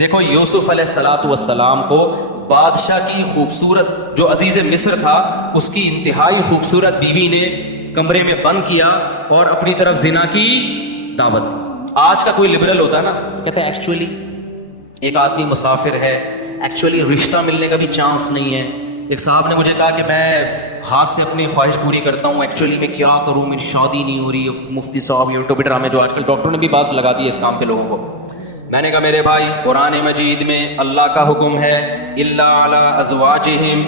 دیکھو یوسف علیہ الصلوۃ والسلام کو بادشاہ کی خوبصورت جو عزیز مصر تھا اس کی انتہائی خوبصورت بیوی نے کمرے میں بند کیا اور اپنی طرف زنا کی دعوت دی۔ آج کا کوئی لبرل ہوتا ہے نا، کہتا ہے ایکچولی ایک آدمی مسافر ہے، ایکچولی رشتہ ملنے کا بھی چانس نہیں ہے۔ ایک صاحب نے مجھے کہا کہ میں ہاتھ سے اپنی خواہش پوری کرتا ہوں، ایکچولی میں کیا کروں، میری شادی نہیں ہو رہی۔ مفتی صاحب یوٹیوب ڈرامے جو آج کل ڈاکٹروں نے بھی باز لگا دی ہے اس کام پہ لوگوں کو۔ میں نے کہا میرے بھائی قرآن مجید میں اللہ کا حکم ہے الا علی ازواجہم،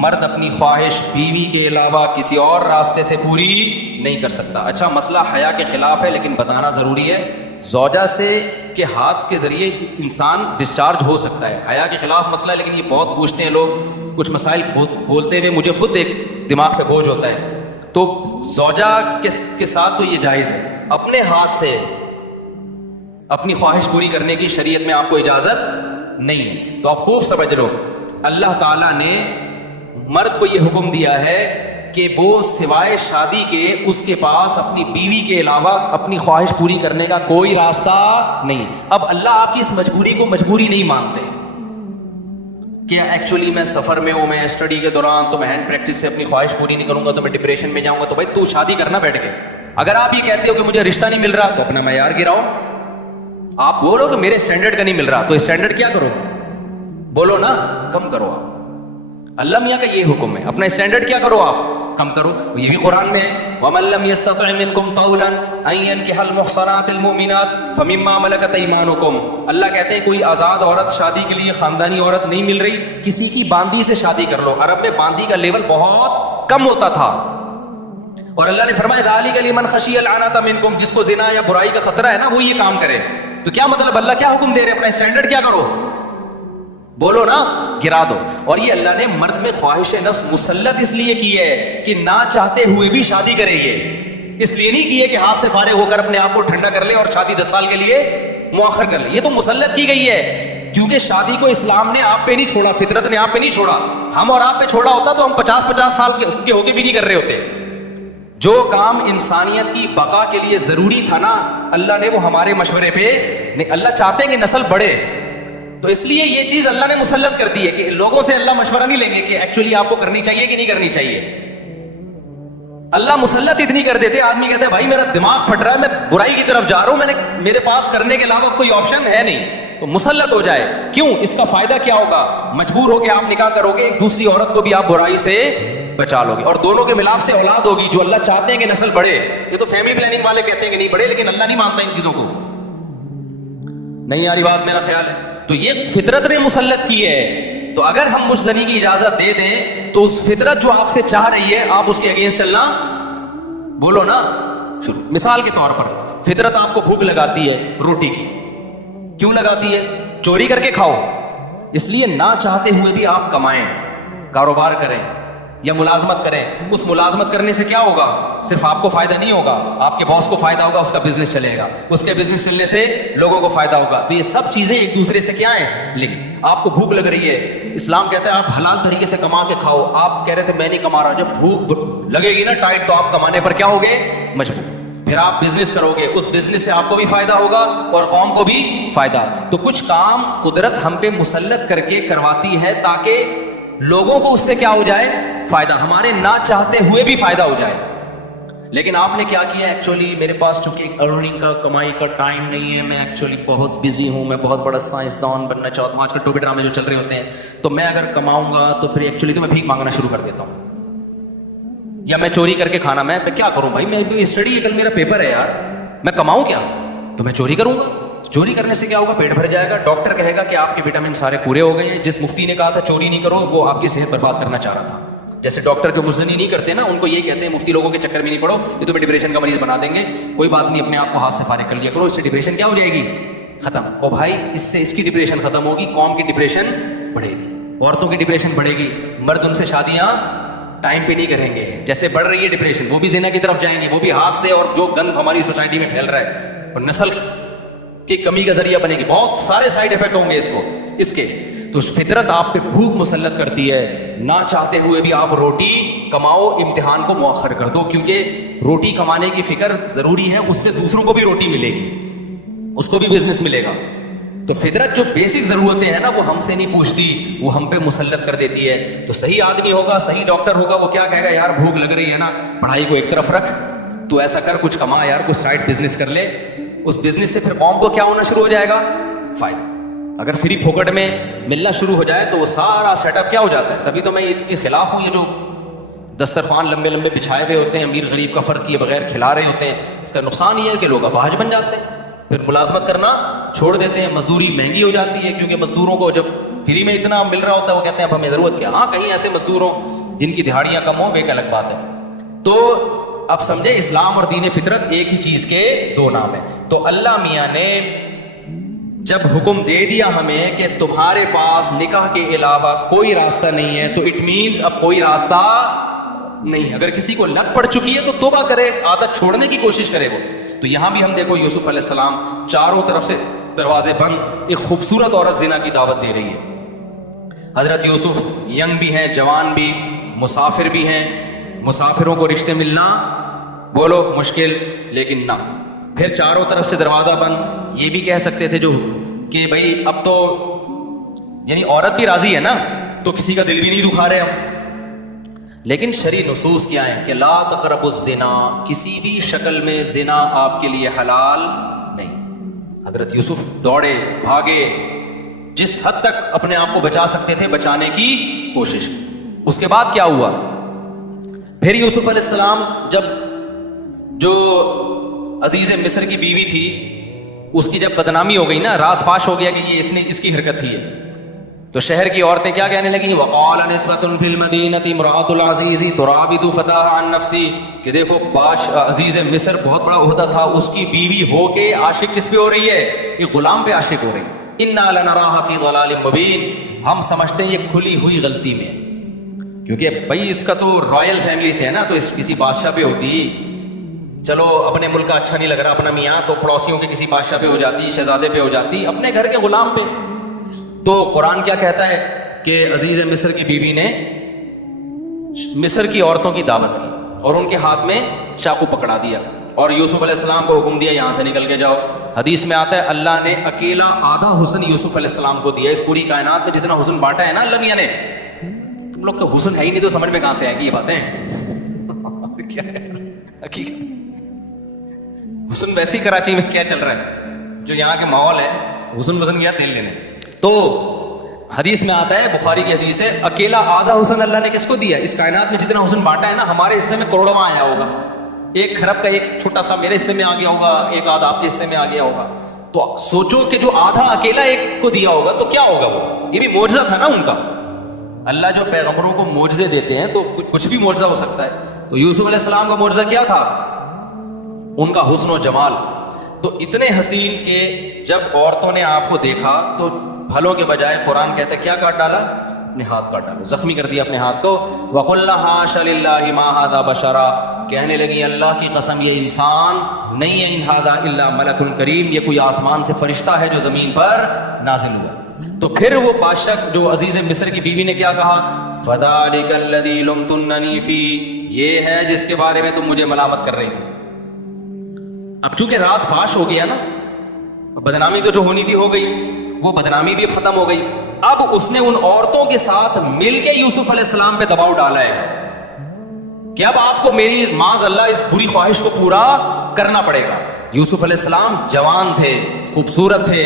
مرد اپنی خواہش بیوی کے علاوہ کسی اور راستے سے پوری نہیں کر سکتا۔ اچھا مسئلہ حیا کے خلاف ہے لیکن بتانا ضروری ہے، زوجہ سے کے ہاتھ کے ذریعے انسان ڈسچارج ہو سکتا ہے۔ حیا کے خلاف مسئلہ ہے لیکن یہ بہت پوچھتے ہیں لوگ، کچھ مسائل بولتے ہوئے مجھے خود ایک دماغ پہ بوجھ ہوتا ہے۔ تو زوجہ کے ساتھ تو یہ جائز ہے، اپنے ہاتھ سے اپنی خواہش پوری کرنے کی شریعت میں آپ کو اجازت نہیں ہے۔ تو آپ خوب سمجھ لو، اللہ تعالیٰ نے مرد کو یہ حکم دیا ہے کہ وہ سوائے شادی کے اس کے پاس اپنی بیوی کے علاوہ اپنی خواہش پوری کرنے کا کوئی راستہ نہیں۔ اب اللہ آپ کی اس مجبوری کو مجبوری نہیں مانتے کہ ایکچولی میں سفر میں ہوں، میں اسٹڈی کے دوران تو میں ہینڈ پریکٹس سے اپنی خواہش پوری نہیں کروں گا تو میں ڈپریشن میں جاؤں گا۔ تو بھائی تو شادی کرنا بیٹھ کے، اگر آپ یہ کہتے ہو کہ مجھے رشتہ نہیں مل رہا تو اپنا معیار گراؤ۔ آپ بولو کہ میرے اسٹینڈرڈ کا نہیں مل رہا تو اسٹینڈرڈ کیا کرو، بولو نا کم کرو۔ آپ اللہ میاں کا یہ حکم ہے، اپنا اسٹینڈرڈ کیا کرو، آپ کم کرو۔ یہ بھی قرآن میں ہے وَمَن لَّمْ يَسْتَطِعْ مِنكُمْ طَوْلًا أَن يَنكِحَ الْمُحْصَنَاتِ الْمُؤْمِنَاتِ فَمِمَّا مَلَكَتْ أَيْمَانُكُمْ۔ اللہ کہتے ہیں کوئی آزاد عورت شادی کے لیے خاندانی عورت نہیں مل رہی، کسی کی باندی سے شادی کر لو۔ عرب میں باندی کا لیول بہت کم ہوتا تھا، اور اللہ نے فرمایا ذَلِكَ لِمَنْ خَشِيَ الْعَنَتَ مِنكُمْ، جس کو زنا یا برائی کا خطرہ ہے نا وہ یہ کام کرے۔ تو کیا مطلب اللہ کیا حکم دے رہے ہیں، اپنا اسٹینڈرڈ کیا کرو، بولو نا گرا دو۔ اور یہ اللہ نے مرد میں خواہش نفس مسلط اس لیے کی ہے کہ نہ چاہتے ہوئے بھی شادی کرے، یہ اس لیے نہیں کی ہے کہ ہاتھ سے فارغ ہو کر اپنے آپ کو ٹھنڈا کر لے اور شادی 10 سال کے لیے مؤخر کر لے۔ یہ تو مسلط کی گئی ہے، کیونکہ شادی کو اسلام نے آپ پہ نہیں چھوڑا، فطرت نے آپ پہ نہیں چھوڑا۔ ہم اور آپ پہ چھوڑا ہوتا تو ہم 50 سال کے ہو کے بھی نہیں کر رہے ہوتے۔ جو کام انسانیت کی بقا کے لیے ضروری تھا نا، اللہ نے وہ ہمارے مشورے پہ نہیں، اللہ چاہتے ہیں کہ نسل بڑھے، تو اس لیے یہ چیز اللہ نے مسلط کر دی ہے کہ لوگوں سے اللہ مشورہ نہیں لیں گے کہ ایکچولی آپ کو کرنی چاہیے کہ نہیں کرنی چاہیے۔ اللہ مسلط اتنی کر دیتے، آدمی کہتے ہیں بھائی میرا دماغ پھٹ رہا ہے، میں برائی کی طرف جا رہا ہوں، میرے پاس کرنے کے علاوہ کوئی آپشن ہے نہیں، تو مسلط ہو جائے۔ کیوں؟ اس کا فائدہ کیا ہوگا، مجبور ہو کے آپ نکاح کرو گے، ایک دوسری عورت کو بھی آپ برائی سے بچا لو گے، اور دونوں کے ملاپ سے اولاد ہوگی جو اللہ چاہتے ہیں کہ نسل بڑھے۔ یہ تو فیملی پلاننگ والے کہتے ہیں کہ نہیں بڑھے، لیکن اللہ نہیں مانتا ان چیزوں کو۔ نہیں آ رہی بات، میرا خیال ہے تو یہ فطرت نے مسلط کی ہے۔ تو اگر ہم مجزنی کی اجازت دے دیں تو اس فطرت جو آپ سے چاہ رہی ہے آپ اس کے اگینسٹ چلنا، بولو نا شروع۔ مثال کے طور پر فطرت آپ کو بھوک لگاتی ہے روٹی کی، کیوں لگاتی ہے؟ چوری کر کے کھاؤ، اس لیے نہ چاہتے ہوئے بھی آپ کمائیں، کاروبار کریں یا ملازمت کریں۔ اس ملازمت کرنے سے کیا ہوگا، صرف آپ کو فائدہ نہیں ہوگا، آپ کے باس کو فائدہ ہوگا، اس کا بزنس چلے گا، اس کے بزنس چلنے سے لوگوں کو فائدہ ہوگا۔ تو یہ سب چیزیں ایک دوسرے سے کیا ہیں، لیکن آپ کو بھوک لگ رہی ہے، اسلام کہتا ہے آپ حلال طریقے سے کما کے کھاؤ۔ آپ کہہ رہے تھے میں نہیں کما رہا، جب بھوک لگے گی نا ٹائٹ تو آپ کمانے پر کیا ہوگے، مجبور۔ پھر آپ بزنس کرو گے، اس بزنس سے آپ کو بھی فائدہ ہوگا اور قوم کو بھی فائدہ۔ تو کچھ کام قدرت ہم پہ مسلط کر کے کرواتی ہے تاکہ لوگوں کو اس سے کیا ہو جائے، فائدہ، ہمارے نہ چاہتے ہوئے بھی فائدہ ہو جائے۔ لیکن آپ نے کیا کیا، ایکچولی میرے پاس چونکہ ارننگ کا، کمائی کا ٹائم نہیں ہے، میں ایکچولی بہت بزی ہوں، میں بہت بڑا سائنسدان بننا چاہتا ہوں، آج کل ٹوپی ڈرامے جو چل رہے ہوتے ہیں، تو میں اگر کماؤں گا تو پھر ایکچولی تو میں بھیک مانگنا شروع کر دیتا ہوں، یا میں چوری کر کے کھانا، میں کیا کروں بھائی، میں اسٹڈی ہے، کل میرا پیپر ہے یار، میں کماؤں کیا، تو میں چوری کروں گا۔ چوری کرنے سے کیا ہوگا، پیٹ بھر جائے گا، ڈاکٹر کہے گا کہ آپ کے وٹامن سارے پورے ہو گئے ہیں۔ جس مفتی نے کہا تھا چوری نہیں کرو، وہ آپ کی صحت برباد کرنا چاہ رہا تھا۔ جیسے ڈاکٹر جو مجزنی نہیں کرتے نا، ان کو یہ کہتے ہیں مفتی لوگوں کے چکر میں نہیں پڑو، یہ تمہیں ڈپریشن کا مریض بنا دیں گے، کوئی بات نہیں، اپنے آپ کو ہاتھ سے فارغ کر لیا کرو، اس سے ڈپریشن کیا ہو جائے گی، ختم۔ اور بھائی اس سے اس کی ڈپریشن ختم ہوگی، قوم کی ڈپریشن بڑھے گی، عورتوں کی ڈپریشن بڑھے گی، مرد ان سے شادیاں ٹائم پہ نہیں کریں گے۔ جیسے بڑھ رہی ہے ڈپریشن، وہ بھی زنا کی طرف جائیں گے، وہ بھی ہاتھ سے، اور جو گند ہماری سوسائٹی میں پھیل رہا ہے اور نسل کی کمی کا ذریعہ بنے گی، بہت سارے سائیڈ افیکٹ ہوں گے اس کے۔ تو فطرت آپ پہ بھوک مسلط کرتی ہے، نہ چاہتے ہوئے بھی آپ روٹی کماؤ، امتحان کو مؤخر کر دو، کیونکہ روٹی کمانے کی فکر ضروری ہے، اس سے دوسروں کو بھی روٹی ملے گی، اس کو بھی بزنس ملے گا۔ تو فطرت جو بیسک ضرورتیں ہیں نا وہ ہم سے نہیں پوچھتی, وہ ہم پہ مسلط کر دیتی ہے. تو صحیح آدمی ہوگا, صحیح ڈاکٹر ہوگا, وہ کیا کہے گا, یار بھوک لگ رہی ہے نا, پڑھائی کو ایک طرف رکھ, تو ایسا کر, کچھ کما یار, کچھ سائڈ بزنس کر لے. اس بزنس سے پھر قوم کو کیا ہونا شروع ہو جائے گا, فائدہ. اگر فری پھوکٹ میں ملنا شروع ہو جائے تو وہ سارا سیٹ اپ کیا ہو جاتا ہے. تبھی تو میں ان کے خلاف ہوں, یہ جو دسترخوان لمبے لمبے بچھائے ہوئے ہوتے ہیں, امیر غریب کا فرق کیے بغیر کھلا رہے ہوتے ہیں. اس کا نقصان یہ ہے کہ لوگ اپاہج بن جاتے ہیں, پھر ملازمت کرنا چھوڑ دیتے ہیں, مزدوری مہنگی ہو جاتی ہے, کیونکہ مزدوروں کو جب فری میں اتنا مل رہا ہوتا ہے وہ کہتے ہیں اب ہمیں ضرورت کیا. ہاں کہیں ایسے مزدور ہوں جن کی دہاڑیاں کم ہوں, وہ ایک الگ بات ہے. تو اب سمجھے اسلام اور دین فطرت ایک ہی چیز کے دو نام ہیں. تو اللہ میاں نے جب حکم دے دیا ہمیں کہ تمہارے پاس نکاح کے علاوہ کوئی راستہ نہیں ہے, تو اٹ مینز اب کوئی راستہ نہیں. اگر کسی کو لت پڑ چکی ہے تو توبہ کرے, عادت چھوڑنے کی کوشش کرے وہ. تو یہاں بھی ہم دیکھو یوسف علیہ السلام چاروں طرف سے دروازے بند, ایک خوبصورت عورت زنا کی دعوت دے رہی ہے. حضرت یوسف ینگ بھی ہیں, جوان بھی, مسافر بھی ہیں. مسافروں کو رشتے ملنا بولو مشکل, لیکن نہ, پھر چاروں طرف سے دروازہ بند. یہ بھی کہہ سکتے تھے جو کہ بھائی اب تو یعنی عورت بھی راضی ہے نا, تو کسی کا دل بھی نہیں دکھا رہے ہم. لیکن شرعی نصوص کیا ہیں کہ لا تقربوا الزنا, کسی بھی شکل میں زنا آپ کے لیے حلال نہیں. حضرت یوسف دوڑے بھاگے, جس حد تک اپنے آپ کو بچا سکتے تھے بچانے کی کوشش. اس کے بعد کیا ہوا, پھر یوسف علیہ السلام جب جو عزیز مصر کی بیوی تھی اس کی جب بدنامی ہو گئی نا, راز فاش ہو گیا کہ یہ اس کی حرکت تھی, تو شہر کی عورتیں کیا کہنے لگیں, وقال نسوة فی المدینة امرأة العزیز تراود فتاها عن نفسی, کہ دیکھو عزیز مصر بہت بڑا عہدہ تھا, اس کی بیوی ہو کے عاشق کس پہ ہو رہی ہے, یہ غلام پہ عاشق ہو رہی. انا لنراها فی ضلال مبین, ہم سمجھتے ہیں یہ کھلی ہوئی غلطی میں, کیونکہ بھائی اس کا تو رائل فیملی سے ہے نا, تو اس کسی بادشاہ پہ ہوتی, چلو اپنے ملک کا اچھا نہیں لگ رہا اپنا میاں, تو پڑوسیوں کے کسی بادشاہ پہ ہو جاتی, شہزادے پہ ہو جاتی, اپنے گھر کے غلام پہ. تو قرآن کیا کہتا ہے کہ عزیز مصر کی بیوی نے مصر کی عورتوں کی دعوت کی اور ان کے ہاتھ میں چاقو پکڑا دیا, اور یوسف علیہ السلام کو حکم دیا یہاں سے نکل کے جاؤ. حدیث میں آتا ہے اللہ نے اکیلا آدھا حسن یوسف علیہ السلام کو دیا. اس پوری کائنات میں جتنا حسن بانٹا ہے نا اللہ میاں نے, تم لوگ کا حسن ہے ہی نہیں تو سمجھ میں کہاں سے آئے گی یہ باتیں. کیا ہے حقیقت, حسن ویسے ہی کراچی میں کیا چل رہا ہے, جو یہاں کے ماحول ہے, حسن وسن کیا تیل لینے. تو حدیث میں آتا ہے, بخاری کی حدیث ہے, اکیلا آدھا حسن اللہ نے کس کو دیا. اس کائنات میں جتنا حسن بانٹا ہے نا, ہمارے حصے میں کروڑوں آیا ہوگا, 1 کھرب کا ایک چھوٹا سا میرے حصے میں آ گیا ہوگا, ایک آدھا آپ کے حصے میں آ گیا ہوگا. تو سوچو کہ جو آدھا اکیلا ایک کو دیا ہوگا تو کیا ہوگا, وہ یہ بھی معجزہ تھا نا ان کا. اللہ جو پیغمبروں کو معجزے دیتے ہیں تو کچھ بھی معجزہ ہو سکتا ہے. تو یوسف علیہ السلام کا معجزہ کیا تھا, ان کا حسن و جمال. تو اتنے حسین کہ جب عورتوں نے آپ کو دیکھا تو بھلوں کے بجائے قرآن کہتا ہے کیا کاٹ ڈالا, اپنے ہاتھ کاٹ ڈالا, زخمی کر دیا اپنے ہاتھ کو. وَقُلْنَا حَاشَ لِلَّهِ مَا هَذَا بَشَرًا, کہنے لگی اللہ کی قسم یہ انسان نہیں ہے, ان هَذَا إِلَّا مَلَكٌ کریم, یہ کوئی آسمان سے فرشتہ ہے جو زمین پر نازل ہوا. تو پھر وہ بادشاہ جو عزیز مصر کی بیوی نے کیا کہا, فَذَلِكَ الَّذِي لُمْتُنَّنِي فِيهِ, یہ ہے جس کے بارے میں تم مجھے ملامت کر رہی تھی. اب چونکہ راز فاش ہو گیا نا, بدنامی تو جو ہونی تھی ہو گئی, وہ بدنامی بھی ختم ہو گئی. اب اس نے ان عورتوں کے ساتھ مل کے یوسف علیہ السلام پہ دباؤ ڈالا ہے کہ اب آپ کو میری معاذ اللہ اس بری خواہش کو پورا کرنا پڑے گا. یوسف علیہ السلام جوان تھے, خوبصورت تھے,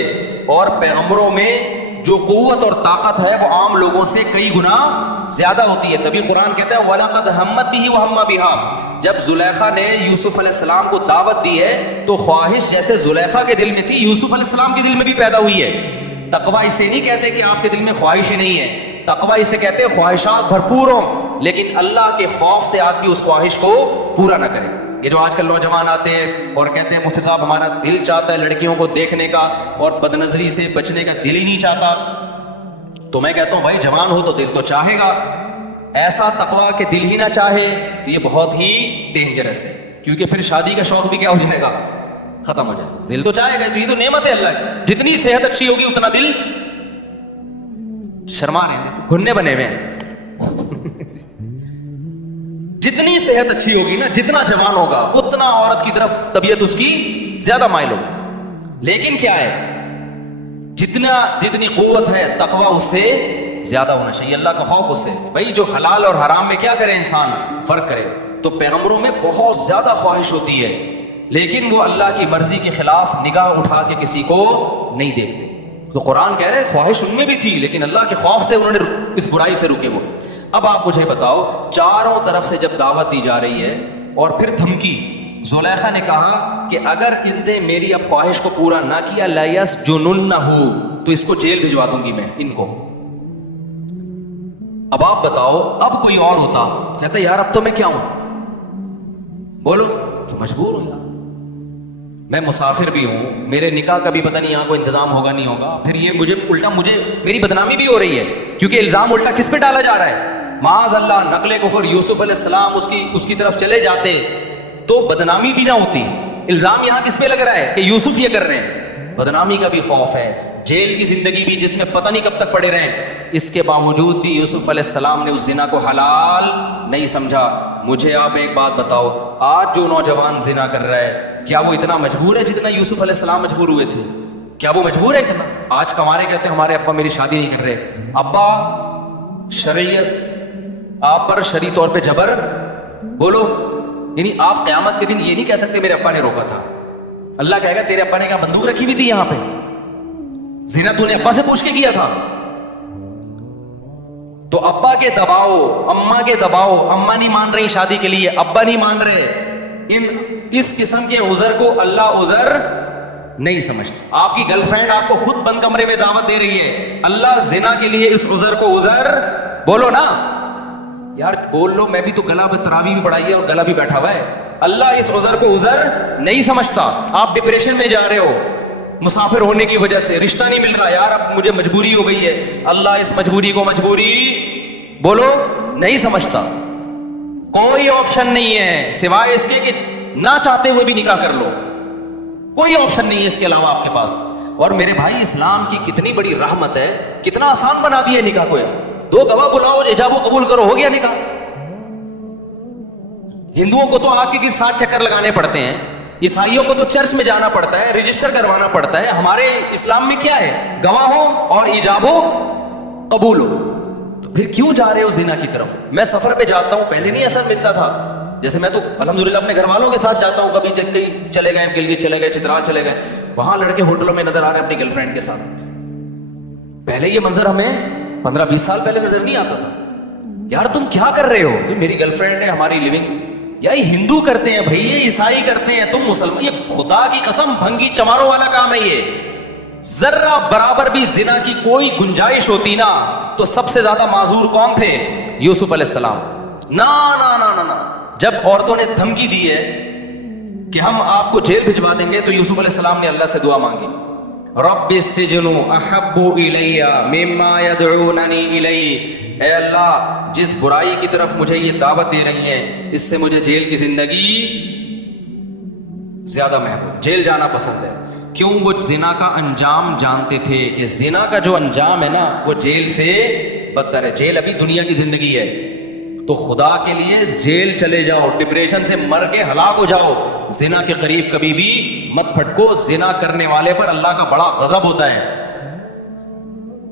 اور پیغمبروں میں جو قوت اور طاقت ہے وہ عام لوگوں سے کئی گنا زیادہ ہوتی ہے. تبھی قرآن کہتا ہے وَلَقَدْ هَمَّتْ بِهِ وَهَمَّ بِهَا, جب زلیخا نے یوسف علیہ السلام کو دعوت دی ہے تو خواہش جیسے زلیخا کے دل میں تھی یوسف علیہ السلام کے دل میں بھی پیدا ہوئی ہے. تقویٰ اسے نہیں کہتے کہ آپ کے دل میں خواہش ہی نہیں ہے, تقویٰ اسے کہتے ہیں خواہشات بھرپور ہوں لیکن اللہ کے خوف سے آدمی اس خواہش کو پورا نہ کرے. یہ جو آج کل نوجوان آتے ہیں اور کہتے ہیں مفتی صاحب ہمارا دل چاہتا ہے لڑکیوں کو دیکھنے کا اور بد نظری سے بچنے کا دل ہی نہیں چاہتا, تو میں کہتا ہوں بھائی جوان ہو تو دل تو چاہے گا, ایسا تقویٰ کہ دل ہی نہ چاہے تو یہ بہت ہی ڈینجرس ہے, کیونکہ پھر شادی کا شوق بھی کیا ہو جائے گا, ختم ہو جائے. دل تو چاہے گا, تو یہ تو نعمت ہے اللہ کی, جتنی صحت اچھی ہوگی اتنا دل شرما رہے ہیں, گھننے بنے ہوئے ہیں. جتنی صحت اچھی ہوگی نا, جتنا جوان ہوگا اتنا عورت کی طرف طبیعت اس کی زیادہ مائل ہوگی. لیکن کیا ہے, جتنی قوت ہے تقوی اس سے زیادہ ہونا چاہیے, اللہ کا خوف اس سے. بھائی جو حلال اور حرام میں کیا کرے انسان, فرق کرے. تو پیغمبروں میں بہت زیادہ خواہش ہوتی ہے, لیکن وہ اللہ کی مرضی کے خلاف نگاہ اٹھا کے کسی کو نہیں دیکھتے. تو قرآن کہہ رہے خواہش ان میں بھی تھی, لیکن اللہ کے خوف سے انہوں نے اس برائی سے رکے وہ. اب آپ مجھے بتاؤ, چاروں طرف سے جب دعوت دی جا رہی ہے اور پھر دھمکی, زلیخا نے کہا کہ اگر ان نے میری اب خواہش کو پورا نہ کیا لَيَسْجُنُنَّهُ, تو اس کو جیل بھجوا دوں گی میں ان کو. اب آپ بتاؤ, اب کوئی اور ہوتا کہتا یار اب تو میں کیا ہوں, بولو, تو مجبور ہوں یار, میں مسافر بھی ہوں, میرے نکاح کا بھی پتہ نہیں یہاں کوئی انتظام ہوگا نہیں ہوگا, پھر یہ مجھے میری بدنامی بھی ہو رہی ہے, کیونکہ الزام الٹا کس پہ ڈالا جا رہا ہے, معاذ اللہ نقل کفر یوسف علیہ السلام اس کی طرف چلے جاتے تو بدنامی بھی نہ ہوتی. الزام یہاں کس پہ لگ رہا ہے کہ یوسف یہ کر رہے ہیں, بدنامی کا بھی خوف ہے, جیل کی زندگی بھی جس میں پتہ نہیں کب تک پڑے رہیں. اس کے باوجود بھی یوسف علیہ السلام نے اس زنا کو حلال نہیں سمجھا. مجھے آپ ایک بات بتاؤ, آج جو نوجوان زنا کر رہا ہے کیا وہ اتنا مجبور ہے جتنا یوسف علیہ السلام مجبور ہوئے تھے؟ کیا وہ مجبور ہے اتنا؟ آج کمارے کہتے ہیں ہمارے ابا میری شادی نہیں کر رہے. ابا شریعت آپ پر شرعی طور پہ جبر, بولو, یعنی آپ قیامت کے دن یہ نہیں کہہ سکتے میرے ابا نے روکا تھا. اللہ کہے گا تیرے ابا نے کیا بندوق رکھی ہوئی تھی یہاں پہ, زنا تو نے ابا سے پوچھ کے کیا تھا؟ تو ابا کے دباؤ, اماں کے دباؤ, اماں نہیں مان رہی شادی کے لیے, ابا نہیں مان رہے, اس قسم کے عذر کو اللہ عذر نہیں سمجھتا. آپ کی گرل فرینڈ آپ کو خود بند کمرے میں دعوت دے رہی ہے, اللہ زنا کے لیے اس عذر کو عذر, بولو نا یار, بول لو, میں بھی تو گلا تراویح بھی پڑھائی ہے اور گلا بھی بیٹھا ہوا ہے. اللہ اس عذر کو عذر نہیں سمجھتا. آپ ڈپریشن میں جا رہے ہو مسافر ہونے کی وجہ سے, رشتہ نہیں مل رہا, یار اب مجھے مجبوری ہو گئی ہے, اللہ اس مجبوری کو مجبوری, بولو, نہیں سمجھتا. کوئی آپشن نہیں ہے سوائے اس کے کہ نہ چاہتے ہوئے بھی نکاح کر لو, کوئی آپشن نہیں ہے اس کے علاوہ آپ کے پاس. اور میرے بھائی, اسلام کی کتنی بڑی رحمت ہے, کتنا آسان بنا دیا نکاح کو. دو گواہ بلاؤ, ایجاب و قبول کرو, ہو گیا نکاح. ہندوؤں کو تو آگ کے گرد 7 چکر لگانے پڑتے ہیں, عیسائیوں کو تو چرچ میں جانا پڑتا ہے, رجسٹر کروانا پڑتا ہے. ہمارے اسلام میں کیا ہے, گواہ ہو اور ایجاب و قبول ہو. تو پھر کیوں جا رہے ہو زنا کی طرف؟ میں سفر پہ جاتا ہوں, پہلے نہیں ایسا ملتا تھا, جیسے میں تو الحمدللہ اپنے گھر والوں کے ساتھ جاتا ہوں, کبھی کہیں چلے گئے, گلگت چلے گئے, چترال چلے گئے, وہاں لڑکے ہوٹلوں میں نظر آ رہے ہیں اپنی گرل فرینڈ کے ساتھ. پہلے یہ منظر ہمیں 15-20 سال پہلے نظر نہیں آتا تھا. یار تم کیا کر رہے ہو, یہ میری گرل فرینڈ ہے, ہماری لیونگ, یا یہ ہندو کرتے ہیں بھائی, یہ عیسائی کرتے ہیں, تم مسلمان, یہ خدا کی قسم بھنگی چماروں والا کام ہے. یہ ذرہ برابر بھی زنا کی کوئی گنجائش ہوتی نا تو سب سے زیادہ معذور کون تھے؟ یوسف علیہ السلام. نا نا نا نا نا, جب عورتوں نے دھمکی دی ہے کہ ہم آپ کو جیل بھجوا دیں گے, تو یوسف علیہ السلام نے اللہ سے دعا مانگی, رب السجن احب الی مما یدعوننی الیہ, اے اللہ جس برائی کی طرف مجھے یہ دعوت دے رہی ہیں اس سے مجھے جیل کی زندگی زیادہ محبوب, جیل جانا پسند ہے. کیوں؟ وہ زنا کا انجام جانتے تھے. یہ زنا کا جو انجام ہے نا وہ جیل سے بدتر ہے. جیل ابھی دنیا کی زندگی ہے, تو خدا کے لیے جیل چلے جاؤ, ڈپریشن سے مر کے ہلاک ہو جاؤ, زنا کے قریب کبھی بھی مت پھٹکو. زنا کرنے والے پر اللہ کا بڑا غضب ہوتا ہے.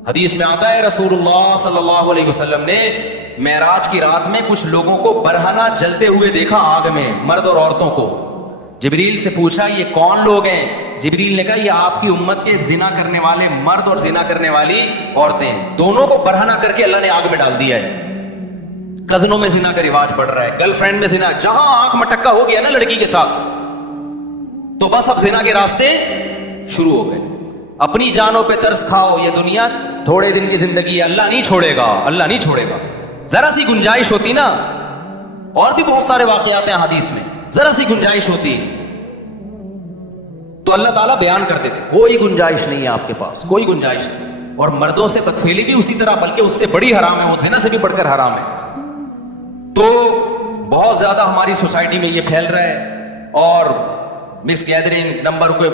حدیث میں آتا ہے رسول اللہ صلی اللہ علیہ وسلم نے معراج کی رات میں کچھ لوگوں کو برہنہ جلتے ہوئے دیکھا آگ میں, مرد اور عورتوں کو. جبریل سے پوچھا یہ کون لوگ ہیں؟ جبریل نے کہا یہ آپ کی امت کے زنا کرنے والے مرد اور زنا کرنے والی عورتیں, دونوں کو برہنہ کر کے اللہ نے آگ میں ڈال دیا ہے. کزنوں میں زنا کا رواج بڑھ رہا ہے, گرل فرینڈ میں زنا, جہاں آنکھ مٹکا ہو گیا نا لڑکی کے ساتھ تو بس اب زنا کے راستے شروع ہو گئے. اپنی جانوں پہ ترس کھاؤ, یہ دنیا تھوڑے دن کی زندگی ہے, اللہ نہیں چھوڑے گا, اللہ نہیں چھوڑے گا. ذرا سی گنجائش ہوتی نا, اور بھی بہت سارے واقعات ہیں حدیث میں, ذرا سی گنجائش ہوتی تو اللہ تعالیٰ بیان کرتے تھے کوئی گنجائش نہیں ہے آپ کے پاس, کوئی گنجائش نہیں. اور مردوں سے بدفعلی بھی اسی طرح, بلکہ اس سے بڑی حرام ہے, وہ زنا سے بھی بڑھ کر حرام ہے. تو بہت زیادہ ہماری سوسائٹی میں یہ پھیل رہا ہے, اور مس گیدرنگ نمبر کو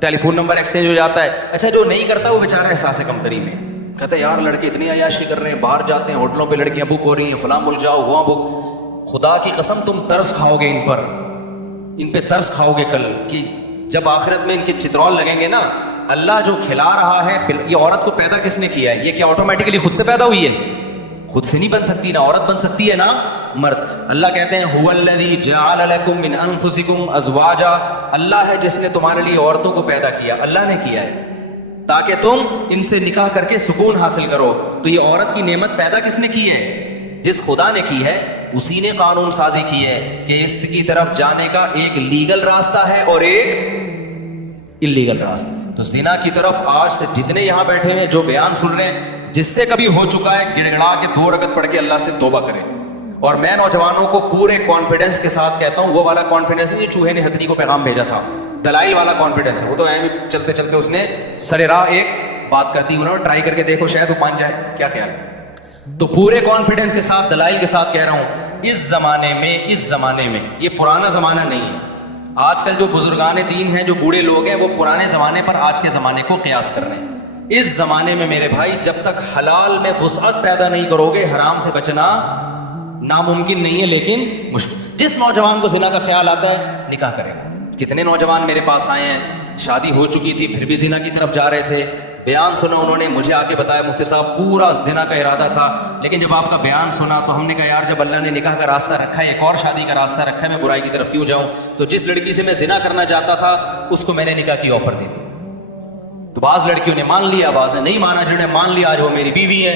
ٹیلی فون نمبر ایکسچینج ہو جاتا ہے. اچھا جو نہیں کرتا وہ بیچارہ احساس کمتری میں کہتا ہے یار لڑکے اتنی عیاشی کر رہے ہیں, باہر جاتے ہیں ہوٹلوں پہ لڑکیاں بک ہو رہی ہیں, فلاں ملک جاؤ وہاں بک. خدا کی قسم تم ترس کھاؤ گے ان پر, ان پہ ترس کھاؤ گے کل, کہ جب آخرت میں ان کے چترول لگیں گے نا, اللہ جو کھلا رہا ہے, یہ عورت کو پیدا کس نے کیا ہے؟ یہ کیا آٹومیٹکلی خود سے پیدا ہوئی ہے؟ خود سے نہیں بن سکتی, نہ عورت بن سکتی ہے نہ مرد. اللہ کہتے ہیں هو الذی جعل لکم من انفسکم ازواجا, اللہ ہے جس نے تمہارے لیے عورتوں کو پیدا کیا, اللہ نے کیا ہے تاکہ تم ان سے نکاح کر کے سکون حاصل کرو. تو یہ عورت کی نعمت پیدا کس نے کی ہے؟ جس خدا نے کی ہے اسی نے قانون سازی کی ہے کہ اس کی طرف جانے کا ایک لیگل راستہ ہے اور ایک اللیگل راستہ. تو زنا کی طرف آج سے جتنے یہاں بیٹھے ہیں جو بیان سن رہے ہیں, جس سے کبھی ہو چکا ہے گڑ گڑا کے 2 رکعت پڑھ کے اللہ سے توبہ کرے. اور میں نوجوانوں کو پورے کانفیڈنس کے ساتھ کہتا ہوں, وہ والا کانفیڈنس نہیں چوہے نے ہتھنی کو پیغام بھیجا تھا, دلائل والا کانفیڈنس ہے. وہ تو چلتے چلتے اس نے سر راہ ایک بات کر دی, انہوں نے ٹرائی کر کے دیکھو شاید وہ مان جائے, کیا خیال. تو پورے کانفیڈنس کے ساتھ دلائل کے ساتھ کہہ رہا ہوں, اس زمانے میں یہ پرانا زمانہ نہیں ہے. آج کل جو بزرگان دین ہیں, جو بوڑھے لوگ ہیں, وہ پرانے زمانے پر آج کے زمانے کو قیاس کر رہے ہیں. اس زمانے میں میرے بھائی جب تک حلال میں وسعت پیدا نہیں کرو گے, حرام سے بچنا ناممکن نہیں ہے لیکن مشکل. جس نوجوان کو زنا کا خیال آتا ہے نکاح کرے. کتنے نوجوان میرے پاس آئے ہیں, شادی ہو چکی تھی پھر بھی زنا کی طرف جا رہے تھے, بیان سنا انہوں نے, مجھے آ کے بتایا مفتی صاحب پورا زنا کا ارادہ تھا, لیکن جب آپ کا بیان سنا تو ہم نے کہا یار جب اللہ نے نکاح کا راستہ رکھا ہے, ایک اور شادی کا راستہ رکھا ہے, میں برائی کی طرف کیوں جاؤں. تو جس لڑکی سے میں زنا کرنا چاہتا تھا اس کو میں نے نکاح کی آفر دی تھی. تو بعض لڑکیوں نے مان لیا, بعض نے نہیں مانا. جنہوں نے مان لیا آج وہ میری بیوی ہے,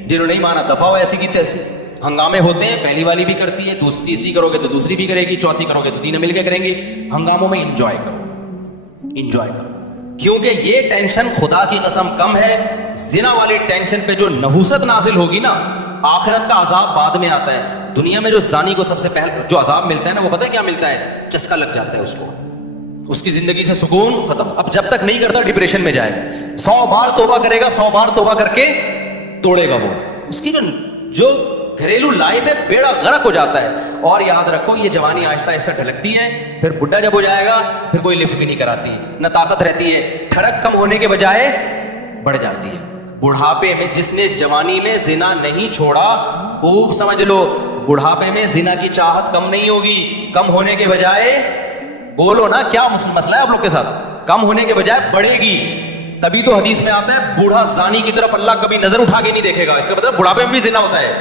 جنہوں نے نہیں مانا دفعہ ہو ایسی کی تیسی. ہنگامے ہوتے ہیں, پہلی والی بھی کرتی ہے, تیسری کرو گے تو دوسری بھی کرے گی, چوتھی کرو گے تو تینوں مل کے کریں گی. ہنگاموں میں انجوائے کرو, کیونکہ یہ ٹینشن خدا کی قسم کم ہے. زنا والی ٹینشن پہ جو نحوست نازل ہوگی نا, آخرت کا عذاب بعد میں آتا ہے. دنیا میں جو زانی کو سب سے پہلے جو عذاب ملتا ہے نا, وہ پتہ ہے کیا ملتا ہے؟ چسکا لگ جاتا ہے اس کو, اس کی زندگی سے سکون ختم. اب جب تک نہیں کرتا ڈپریشن میں جائے, 100 بار توبہ کرے گا, 100 بار توبہ کر کے توڑے گا. وہ اس کی جو گھریلو لائف ہے بیڑا غرق ہو جاتا ہے. اور یاد رکھو یہ جوانی آہستہ آہستہ ڈھلکتی ہے, پھر بڈھا جب ہو جائے گا پھر کوئی لفٹ بھی نہیں کراتی, نہ طاقت رہتی ہے, ٹھڑک کم ہونے کے بجائے بڑھ جاتی ہے. بڑھاپے میں جس نے جوانی میں زنا نہیں چھوڑا, خوب سمجھ لو بڑھاپے میں زنا کی چاہت کم نہیں ہوگی, کم ہونے کے بجائے, بولو نا کیا مسئلہ ہے آپ لوگ کے ساتھ, کم ہونے کے بجائے بڑھے گی. تبھی تو حدیث میں آتا ہے بوڑھا زانی کی طرف اللہ کبھی نظر اٹھا کے نہیں دیکھے گا. اس کا مطلب بڑھاپے میں بھی زنا ہوتا ہے,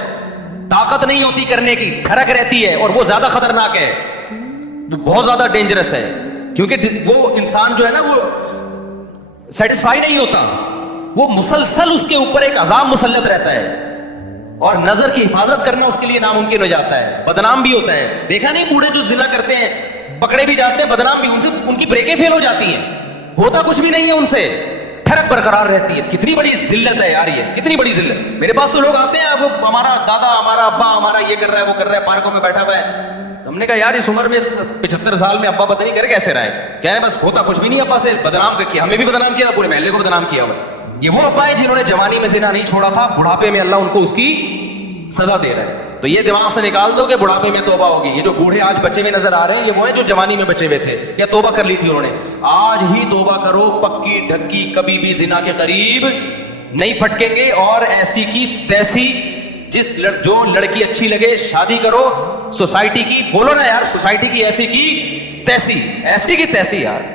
طاقت نہیں ہوتی کرنے کی, ٹھڑک رہتی ہے, اور وہ زیادہ خطرناک ہے, بہت زیادہ ڈینجرس ہے. کیونکہ وہ انسان جو ہے نا وہ سیٹسفائی نہیں ہوتا, وہ مسلسل اس کے اوپر ایک عذاب مسلط رہتا ہے, اور نظر کی حفاظت کرنا اس کے لیے ناممکن ہو جاتا ہے, بدنام بھی ہوتا ہے. دیکھا نہیں بوڑھے جو زنا کرتے ہیں پکڑے بھی جاتے ہیں, بدنام بھی, ان کی بریکیں فیل ہو جاتی ہیں, ہوتا کچھ بھی نہیں ہے ان سے, ٹھڑک برقرار رہتی ہے. کتنی بڑی ذلت ہے یار, یہ کتنی بڑی ذلت. میرے پاس تو لوگ آتے ہیں, وہ ہمارا دادا, ہمارا ابا, ہمارا یہ کر رہا ہے, وہ کر رہا ہے, پارکوں میں بیٹھا ہوا ہے. ہم نے کہا یار اس عمر میں 75 سال میں ابا پتہ نہیں کر کیسے رہا ہے, کہہ رہے بس ہوتا کچھ بھی نہیں, ابا سے بدنام کر کیا, ہمیں بھی بدنام کیا, پورے محلے کو بدنام کیا. یہ وہ ابا ہے جنہوں نے جوانی میں زنا نہیں چھوڑا تھا, بڑھاپے میں اللہ ان کو اس کی سزا دے رہا ہے. تو یہ دماغ سے نکال دو کہ بڑھاپے میں توبہ ہوگی. یہ جو بوڑھے آج بچے ہوئے نظر آ رہے ہیں, یہ وہ ہیں جو جوانی میں بچے ہوئے تھے یا توبہ کر لی تھی انہوں نے. آج ہی توبہ کرو, پکی ڈھکی, کبھی بھی زنا کے قریب نہیں پھٹکیں گے. اور ایسی کی تیسی, جو لڑکی اچھی لگے شادی کرو. سوسائٹی کی, بولو نا یار, سوسائٹی کی ایسی کی تیسی, ایسی کی تیسی یار.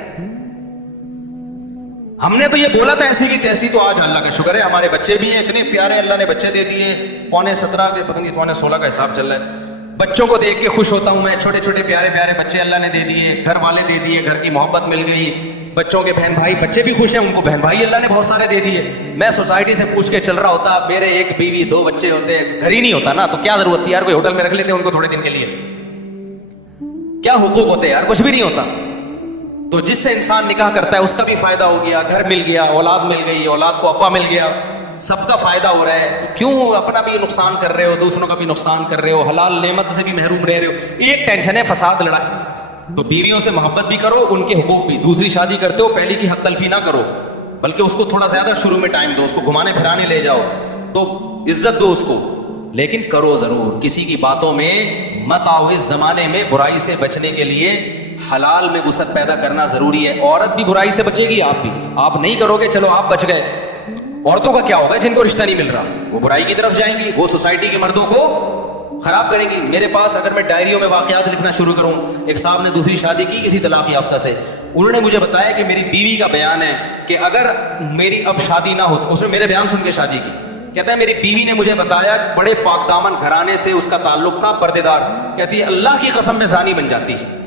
ہم نے تو یہ بولا تھا ایسی کی تیسی, تو آج اللہ کا شکر ہے ہمارے بچے بھی ہیں اتنے پیارے, اللہ نے بچے دے دیے. 17.5 کے پتہ نہیں 16.5 کا حساب چل رہا ہے. بچوں کو دیکھ کے خوش ہوتا ہوں میں, چھوٹے چھوٹے پیارے پیارے بچے اللہ نے دے دیے, گھر والے دے دیے, گھر کی محبت مل گئی. بچوں کے بہن بھائی, بچے بھی خوش ہیں, ان کو بہن بھائی اللہ نے بہت سارے دے دیے. میں سوسائٹی سے پوچھ کے چل رہا ہوتا, میرے ایک بیوی 2 بچے ہوتے, گھر ہی نہیں ہوتا نا, تو کیا ضرورت تھی یار, کوئی ہوٹل میں رکھ لیتے ان کو تھوڑے دن کے لیے, کیا حقوق ہوتے یار, کچھ بھی نہیں ہوتا. تو جس سے انسان نکاح کرتا ہے اس کا بھی فائدہ ہو گیا, گھر مل گیا, اولاد مل گئی, اولاد کو ابا مل گیا, سب کا فائدہ ہو رہا ہے. تو کیوں اپنا بھی نقصان کر رہے ہو, دوسروں کا بھی نقصان کر رہے ہو, حلال نعمت سے بھی محروم رہ رہے ہو. ایک ٹینشن ہے فساد, لڑائی. تو بیویوں سے محبت بھی کرو, ان کے حقوق بھی. دوسری شادی کرتے ہو پہلی کی حق تلفی نہ کرو, بلکہ اس کو تھوڑا زیادہ شروع میں ٹائم دو, اس کو گھمانے پھرانے لے جاؤ, تو عزت دو اس کو, لیکن کرو ضرور. کسی کی باتوں میں مت آؤ. اس زمانے میں برائی سے بچنے کے لیے حلال میں وسعت پیدا کرنا ضروری ہے. عورت بھی برائی سے بچے گی, آپ بھی. آپ نہیں کرو گے, چلو آپ بچ گئے. عورتوں کا کیا ہوگا جن کو رشتہ نہیں مل رہا, وہ برائی کی طرف جائیں گی, وہ سوسائٹی کے مردوں کو خراب کریں گی. میرے پاس اگر میں ڈائریوں میں واقعات لکھنا شروع کروں, ایک صاحب نے دوسری شادی کی کسی طلاق یافتہ سے, انہوں نے مجھے بتایا کہ میری بیوی کا بیان ہے کہ اگر میری اب شادی نہ ہو، اس نے میرے بیان سن کے شادی کی، کہتا ہے میری بیوی نے مجھے بتایا بڑے پاک دامن گھرانے سے اس کا تعلق تھا، پردے دار، کہتی ہے اللہ کی قسم میں زانی بن جاتی ہے۔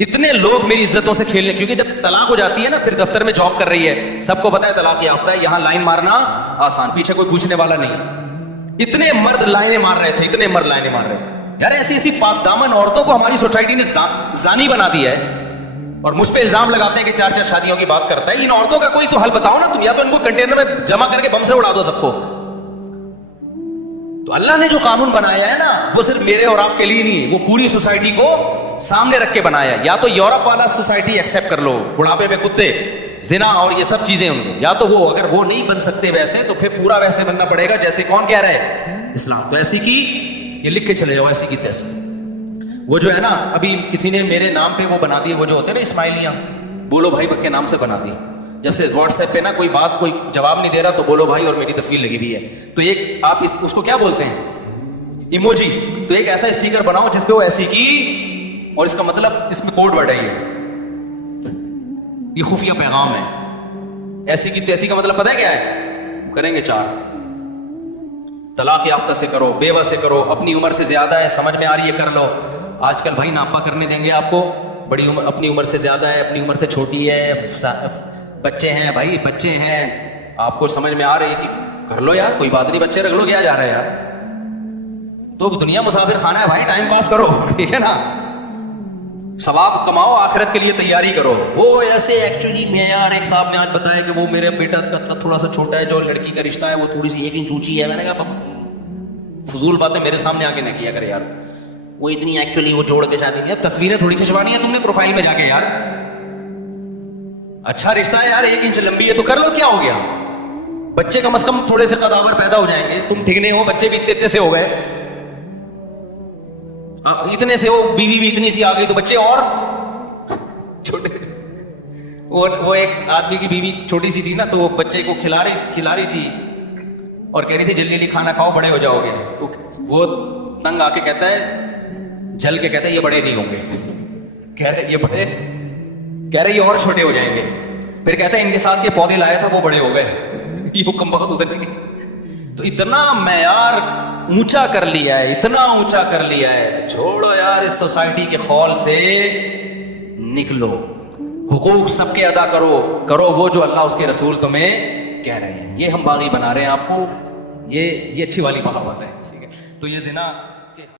اتنے لوگ میری عزتوں سے کھیلنے، کیونکہ جب طلاق ہو جاتی ہے نا، پھر دفتر میں جاب کر رہی ہے، سب کو پتا ہے طلاق یافتہ ہے، یہاں لائن مارنا آسان، پیچھے کوئی پوچھنے والا نہیں۔ اتنے مرد لائنیں مار رہے تھے، اتنے مرد لائنیں مار رہے تھے۔ یار ایسی ایسی پاک دامن عورتوں کو ہماری سوسائٹی نے زانی بنا دیا ہے، اور مجھ پہ الزام لگاتے ہیں کہ 4 شادیوں کی بات کرتا ہے۔ ان عورتوں کا کوئی تو حل بتاؤ نا تم، یا تو ان کو کنٹینر میں جمع کر کے بم سے اڑا دو سب کو۔ تو اللہ نے جو قانون بنایا ہے نا، وہ صرف میرے اور آپ کے لیے نہیں ہے، وہ پوری سوسائٹی کو سامنے رکھ کے بنایا ہے۔ یا تو یورپ والا سوسائٹی ایکسیپٹ کر لو، بڑھاپے میں کتے، زنا اور یہ سب چیزیں ان کو، یا تو وہ اگر وہ نہیں بن سکتے ویسے تو پھر پورا ویسے بننا پڑے گا جیسے کون کہہ رہا ہے؟ اسلام۔ تو ایسی کی یہ لکھ کے چلے جاؤ، ایسی کی تیسی۔ وہ جو ہے نا، ابھی کسی نے میرے نام پہ وہ بنا دی، وہ جو ہوتے ہیں نا اسماعیلیاں، بولو بھائی کے نام سے بنا دی۔ جب سے واٹس ایپ پہ نا کوئی بات کوئی جواب نہیں دے رہا تو بولو بھائی اور میری تصویر لگی ہوئی ہے، تو ایک آپ اس کو کیا بولتے ہیں؟ ایموجی۔ تو ایک ایسا اسٹیکر بناؤ جس پہ وہ ایسی کی، اور اس کا مطلب اس میں کوڈ ورڈ ہے، یہ خفیہ پیغام ہے۔ ایسی کی تیسی کا مطلب پتہ ہے کیا ہے؟ کریں گے 4، طلاق یافتہ سے کرو، بیوہ سے کرو، اپنی عمر سے زیادہ ہے سمجھ میں آ رہی ہے کر لو۔ آج کل بھائی ناپا کرنے دیں گے آپ کو، بڑی عمر، اپنی عمر سے زیادہ ہے، اپنی عمر سے چھوٹی ہے، بچے ہیں بھائی، بچے ہیں، آپ کو سمجھ میں آ رہی ہے کہ کر لو یار، کوئی بات نہیں، بچے رکھ لو، کیا جا رہا ہے یار۔ تو دنیا مسافر خانہ ہے بھائی، ٹائم پاس کرو، ٹھیک ہے نا، ثواب کماؤ، آخرت کے لیے تیاری کرو۔ وہ ایسے ایکچولی میں یار ایک صاحب نے آج بتایا کہ وہ میرے بیٹا کا تھوڑا سا چھوٹا ہے، جو لڑکی کا رشتہ ہے وہ تھوڑی سی 1 انچ اونچی ہے۔ میں نے کہا فضول باتیں میرے سامنے آ کے نہ کیا کر یار، وہ اتنی ایکچولی وہ جوڑ کے شادی نہیں ہے، تصویریں تھوڑی کھنچوانی ہے تم نے پروفائل میں جا کے یار، اچھا رشتہ ہے یار، 1 انچ لمبی ہے تو کر لو، کیا ہو گیا؟ بچے کم از کم تھوڑے سے قداور پیدا ہو جائیں گے، تم ٹھگنے ہو، بچے بھی اتنے سے ہو گئے، اتنے سے ہو، بیوی بھی اتنی سی آ گئی تو بچے اور چھوٹے۔ وہ ایک آدمی کی بیوی چھوٹی سی تھی نا، تو وہ بچے کو کھلا رہی تھی اور کہہ رہی تھی جلدی جلدی کھانا کھاؤ بڑے ہو جاؤ گے، تو وہ تنگ آ کے کہتا ہے، جل کے کہتا ہے یہ بڑے نہیں ہوں گے، کہہ رہے یہ بڑے، کہہ رہے یہ اور چھوٹے ہو جائیں گے، پھر کہتا ہے ان کے ساتھ کے پودے لایا تھا وہ بڑے ہو گئے، یہ حکم بخت ادھر نہیں۔ تو اتنا معیار اونچا کر لیا ہے، اتنا اونچا کر لیا ہے، تو چھوڑو یار، اس سوسائٹی کے خول سے نکلو، حقوق سب کے ادا کرو وہ جو اللہ اس کے رسول تمہیں کہہ رہے ہیں۔ یہ ہم باغی بنا رہے ہیں آپ کو، یہ اچھی والی محبت ہے، ٹھیک ہے؟ تو یہ زنا